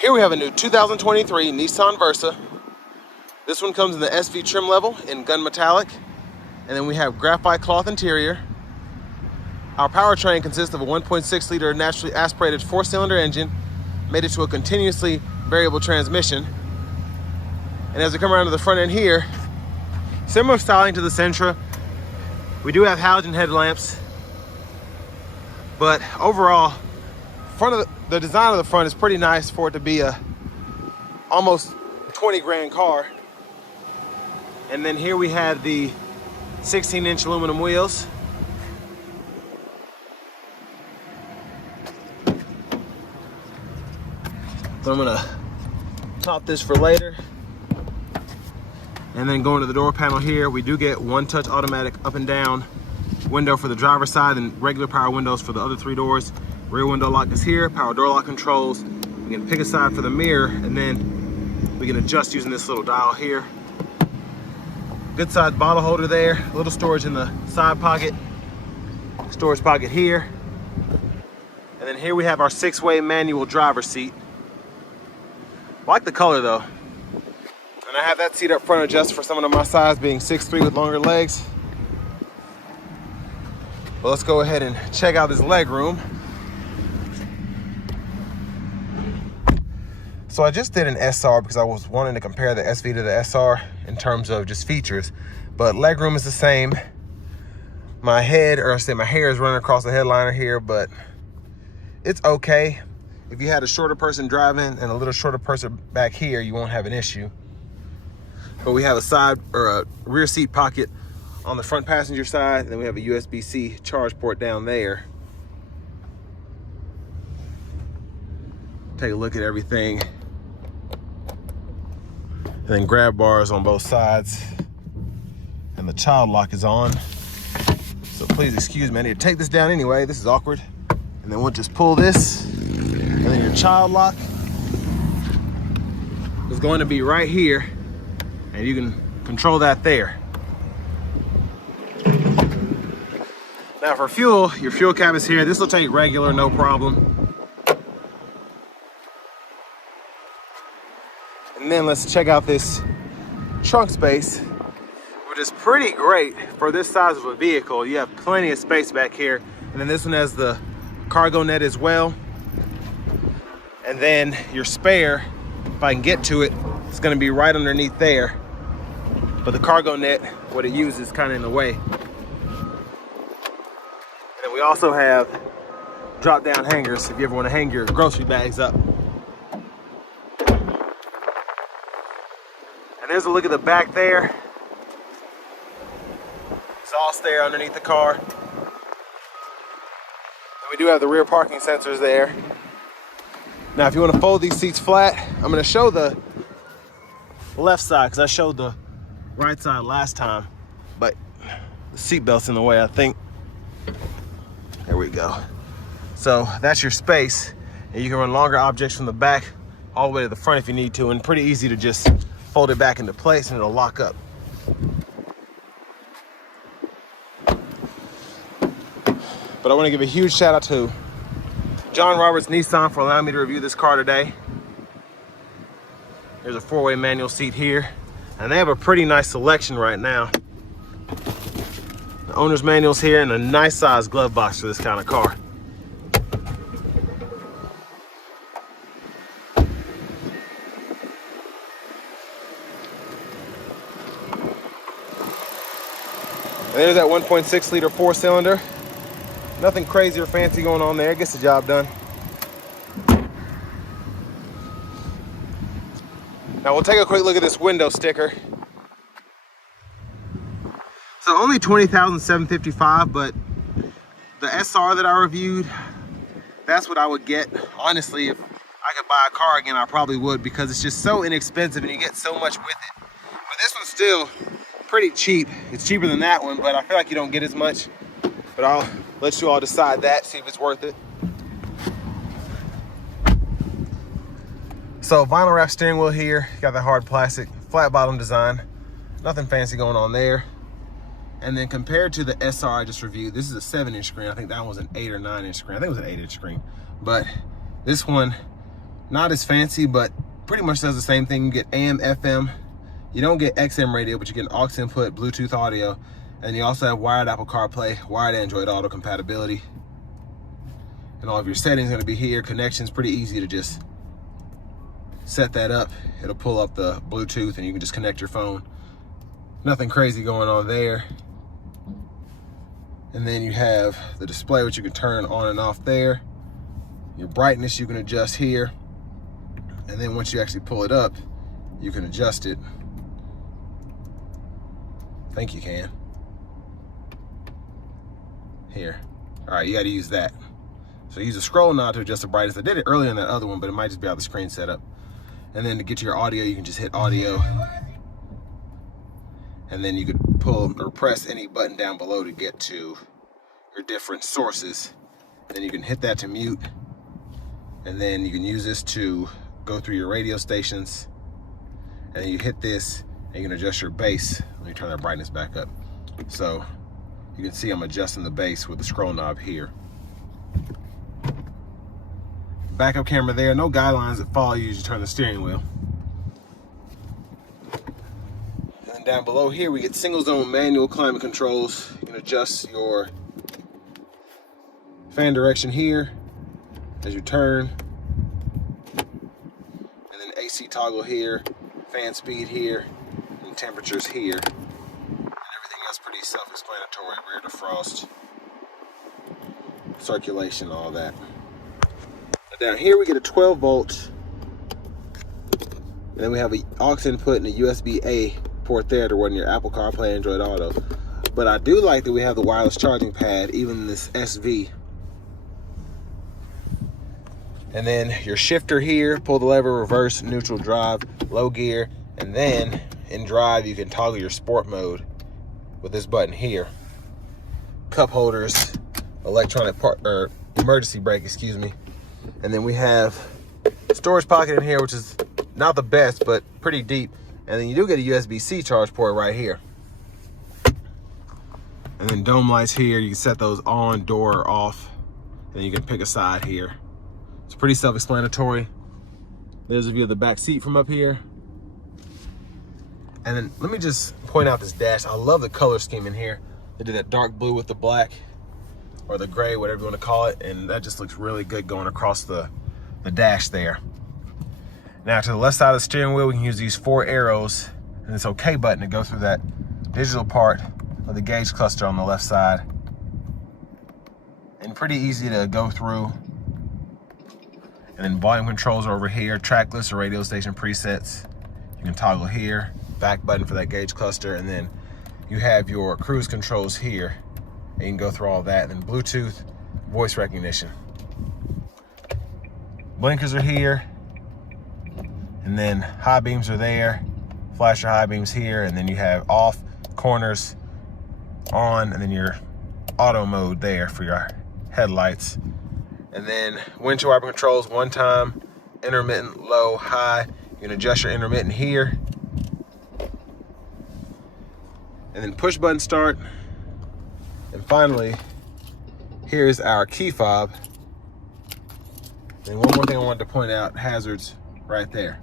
Here we have a new 2023 Nissan Versa. This one comes in the SV trim level in gun metallic. And then we have graphite cloth interior. Our powertrain consists of a 1.6 liter naturally aspirated 4-cylinder engine mated to a continuously variable transmission. And as we come around to the front end here, similar styling to the Sentra. We do have halogen headlamps, but overall, the design of the front is pretty nice for it to be a almost 20 grand car. And then here we have the 16-inch aluminum wheels. So I'm gonna top this for later. And then going to the door panel here, we do get one-touch automatic up and down window for the driver's side and regular power windows for the other 3 doors. Rear window lock is here, power door lock controls. We can pick a side for the mirror, and then we can adjust using this little dial here. Good size bottle holder there, a little storage in the side pocket, storage pocket here. And then here we have our 6-way manual driver's seat. I like the color though. And I have that seat up front adjusted for someone of my size, being 6'3" with longer legs. Well, let's go ahead and check out this leg room. So I just did an SR because I was wanting to compare the SV to the SR in terms of just features, but legroom is the same. My hair is running across the headliner here, but it's okay. If you had a shorter person driving and a little shorter person back here, you won't have an issue. But we have a side or a rear seat pocket on the front passenger side, and then we have a USB-C charge port down there. Take a look at everything. And then grab bars on both sides. And the child lock is on. So please excuse me, I need to take this down anyway. This is awkward. And then we'll just pull this. And then your child lock is going to be right here. And you can control that there. Now for fuel, your fuel cap is here. This will take regular, no problem. And then let's check out this trunk space, which is pretty great for this size of a vehicle. You have plenty of space back here. And then this one has the cargo net as well. And then your spare, if I can get to it, it's gonna be right underneath there. But the cargo net, what it uses is kind of in the way. And we also have drop down hangers if you ever want to hang your grocery bags up. And there's a look at the back there. Exhaust there underneath the car. And we do have the rear parking sensors there. Now if you want to fold these seats flat, I'm going to show the left side because I showed the right side last time, but the seat belt's in the way, I think. There we go. So that's your space, and you can run longer objects from the back all the way to the front if you need to, and pretty easy to just fold it back into place and it'll lock up. But I want to give a huge shout out to John Roberts Nissan for allowing me to review this car today. There's a 4-way manual seat here, and they have a pretty nice selection right now. The owner's manual's here and a nice size glove box for this kind of car. And there's that 1.6 liter 4-cylinder. Nothing crazy or fancy going on there. Gets the job done. Now we'll take a quick look at this window sticker. So only $20,755, but the SR that I reviewed, that's what I would get. Honestly, if I could buy a car again, I probably would, because it's just so inexpensive and you get so much with it. But this one's still pretty cheap. It's cheaper than that one, but I feel like you don't get as much. But I'll let you all decide that, see if it's worth it. So vinyl wrap steering wheel here, got the hard plastic, flat bottom design. Nothing fancy going on there. And then compared to the SR I just reviewed, this is a 7-inch screen. I think that one was an 8 or 9-inch screen. I think it was an 8-inch screen. But this one Not as fancy, but pretty much does the same thing. You get AM, FM. You don't get XM radio, but you get aux input, Bluetooth audio, and you also have wired Apple CarPlay, wired Android Auto compatibility. And all of your settings are gonna be here. Connections, pretty easy to just set that up. It'll pull up the Bluetooth and you can just connect your phone. Nothing crazy going on there. And then you have the display, which you can turn on and off there. Your brightness you can adjust here. And then once you actually pull it up, you can adjust it. I think you can. Here. All right, you gotta use that. So use the scroll knob to adjust the brightness. I did it earlier in that other one, but it might just be how the screen set up. And then to get to your audio, you can just hit audio. And then you could pull or press any button down below to get to your different sources. And then you can hit that to mute. And then you can use this to go through your radio stations. And then you hit this and you can adjust your bass. Let me turn that brightness back up. So you can see I'm adjusting the bass with the scroll knob here. Backup camera there, no guidelines that follow you as you turn the steering wheel. And then down below here we get single zone manual climate controls. You can adjust your fan direction here as you turn. And then AC toggle here, fan speed here, and temperatures here. And everything else pretty self-explanatory. Rear defrost, circulation, all that. Down here we get a 12 volt, and then we have an aux input and a USB-A port there to run your Apple CarPlay, Android Auto. But I do like that we have the wireless charging pad, even this SV. And then your shifter here, pull the lever, reverse, neutral, drive, low gear, and then in drive you can toggle your sport mode with this button here. Cup holders, electronic emergency brake, excuse me. And then we have storage pocket in here, which is not the best, but pretty deep. And then you do get a USB-C charge port right here. And then dome lights here, you can set those on, door, or off. And you can pick a side here. It's pretty self-explanatory. There's a view of the back seat from up here. And then let me just point out this dash. I love the color scheme in here. They did that dark blue with the black, or the gray, whatever you want to call it, and that just looks really good going across the dash there. Now to the left side of the steering wheel, we can use these 4 arrows and this OK button to go through that digital part of the gauge cluster on the left side. And pretty easy to go through. And then volume controls are over here, track list or radio station presets. You can toggle here, back button for that gauge cluster, and then you have your cruise controls here. And you can go through all that. And then Bluetooth, voice recognition. Blinkers are here. And then high beams are there. Flasher high beams here. And then you have off, corners, on, and then your auto mode there for your headlights. And then windshield wiper controls, one time, intermittent, low, high. You can adjust your intermittent here. And then push button start. And finally, here's our key fob. And one more thing I wanted to point out, hazards right there.